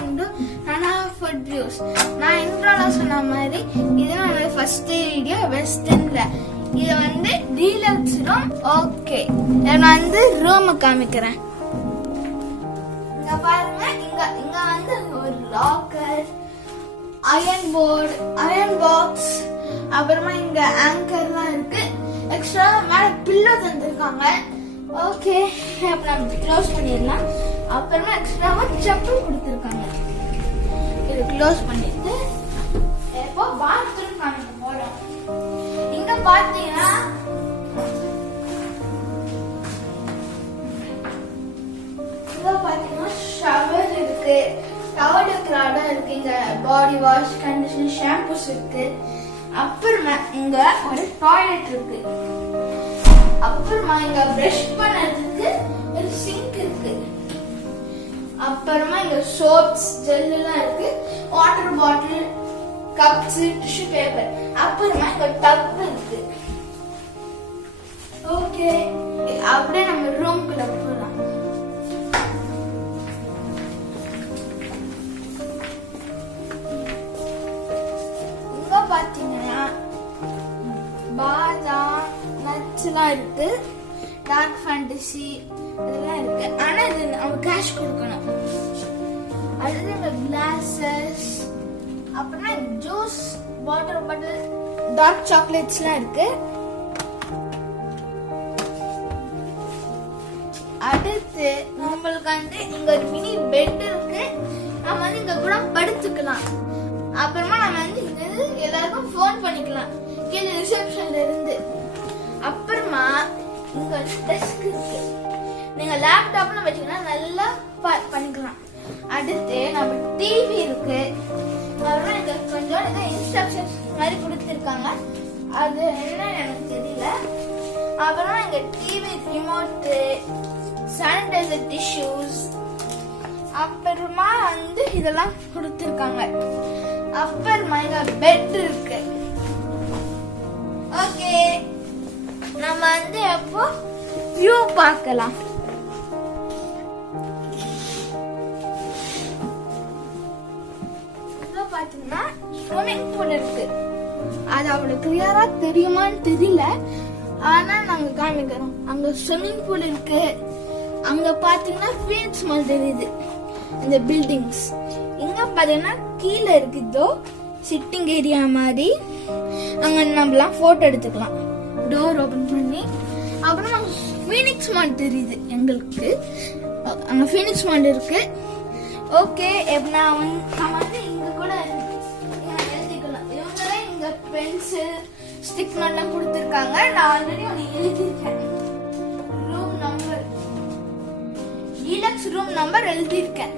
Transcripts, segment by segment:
welcome to Pranav food views. நான் இன்ட்ரோல சொன்ன மாதிரி இது நம்ம ஃபர்ஸ்ட் வீடியோ வெஸ்டர்ன்ல. இது வந்து டீலக்ஸ் ரூம். ஓகே, நான் வந்து ரூம் காமிக்கிறேன். இங்க பாருங்க, இங்க வந்து ஒரு locker, iron board, iron box, அப்புறமா இங்க ஆங்கர்லாம் இருக்கு. எக்ஸ்ட்ரா மேல பில்லோ தந்திருக்காங்க. ஓகே, அப்ப நம்ம க்ளோஸ் பண்ணிடலாம். அப்புறமா எக்ஸ்ட்ராவா செப்பல் கொடுத்துருக்காங்க. இது க்ளோஸ் பண்ணிட்டு இப்போ பாத்ரூம் காமிக்க போறோம். இங்க பாத்தீங்கன்னா ஷவர் இருக்கு, டவல் இருக்கிற இடம் இருக்கு, இங்க பாடி வாஷ், கண்டிஷனர், ஷாம்பூஸ் இருக்கு. அப்புறமா இங்க ஒரு டாய்லெட் இருக்கு. அப்புறமா இங்க பிரஷ் பண்ணதுக்கு ஒரு சிங்க் இருக்கு. அப்புறமா இங்க சோப்ஸ், ஜெல் எல்லாம் இருக்கு, water bottle, cups, tissue paper. அப்புறமா இங்க டப் இருக்கு. ஓகே, அப்படியே நம்ம ரூம்குள்ள போலாம். இங்க பாத்தீங்கன்னா பாதாம் நட்ஸ்லாம் இருக்கு, டார்க் ஃபேண்டசி அதெல்லாம் இருக்கு. ஆனா இது நம்ம கேஷ் கொடுக்கணும். அடுத்து இந்த கிளாஸஸ், அப்புறமா ஜூஸ், வாட்டர் பாட்டில், டார்க் சாக்லேட்ஸ்லாம் இருக்கு. அடுத்து நம்மளுக்கு வந்து இங்க ஒரு மினி பெட் இருக்கு. நம்ம வந்து இங்க கூட படுத்துக்கலாம். அப்புறமா நம்ம வந்து இங்க எல்லாருக்கும் ஃபோன் பண்ணிக்கலாம் கீழே ரிசப்ஷன்ல இருந்து. அப்புறமா இங்க டெஸ்க் இருக்கு, நீங்க லேப்டாப்ல வச்சீங்கன்னா நல்லா பண்ணிக்கலாம். அடுத்து நம்ம டிவி இருக்கு. அப்புறம் இங்க கொஞ்சம் இன்ஸ்ட்ரக்ஷன்ஸ் மாதிரி கொடுத்துருக்காங்க, அது என்ன எனக்கு தெரியல. அப்புறமா இங்க டிவி ரிமோட், சானிடைசர் டிஷ்யூஸ், அப்புறமா வந்து இதெல்லாம் கொடுத்துருக்காங்க. அப்புறமா இங்க பெட் இருக்கு. ஓகே, நம்ம வந்து அப்போ வியூ பார்க்கலாம். பாத்தீங்கன்னா ஸ்விமிங் பூல் இருக்கு. அது அவ்வளவு கிளியரா தெரியுமான்னு தெரியல, ஆனா நாங்க காமிக்கிறோம். அங்க ஸ்விமிங் பூல் இருக்கு. அங்க பாத்தீங்கன்னா ஃபீல்ட்ஸ் மாதிரி தெரியுது, இந்த பில்டிங்ஸ். இங்க பாத்தீங்கன்னா கீழே இருக்குதோ சிட்டிங் ஏரியா மாதிரி. அங்க நம்மலாம் போட்டோ எடுத்துக்கலாம் டோர் ஓபன் பண்ணி. அப்புறம் ஃபீனிக்ஸ் மால் தெரியுது எங்களுக்கு. அங்க ஃபீனிக்ஸ் மால் இருக்கு. ஓகே, நான் வந்து இங்க கூட எழுதிக்கலாம். இவங்களே இங்க பென்சில், ஸ்டிக் எல்லாம் கொடுத்துருக்காங்க. நான் ஆல்ரெடி ஒன்னு எழுதியிருக்கேன். Room number, deluxe room number எழுதியிருக்கேன்.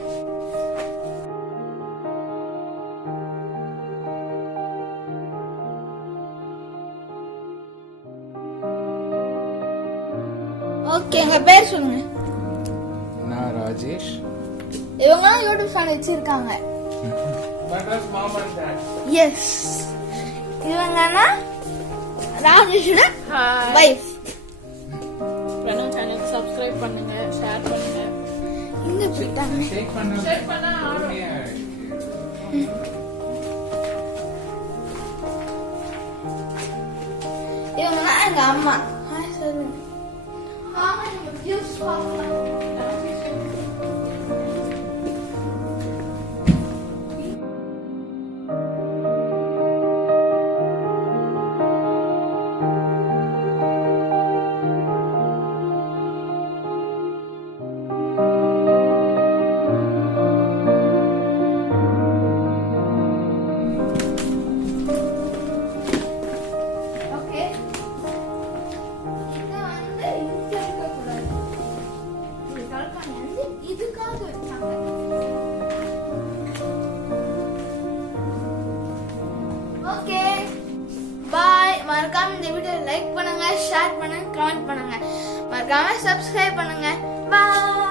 ஓகே, எங்க பேர் சொல்லுங்க. நான் ராஜேஷ். இவங்க யூடியூப் சேனல் வச்சிருக்காங்க. எஸ், இவங்கன்னா ராஜேஷோட வைஃப். பிரனவ் சேனல் சப்ஸ்கிரைப் பண்ணுங்க, ஷேர் பண்ணுங்க. இங்க போயிட்டாங்க. ஷேர் பண்ணா இவங்கன்னா எங்க அம்மா. ஹாய் சொல்லுங்க. ஆமா, நம்ம வியூஸ் பார்க்கலாம். மறக்காம இந்த வீடியோ லைக் பண்ணுங்க, ஷேர் பண்ணுங்க, கமெண்ட் பண்ணுங்க, மறக்காம சப்ஸ்கிரைப் பண்ணுங்க. பாய்.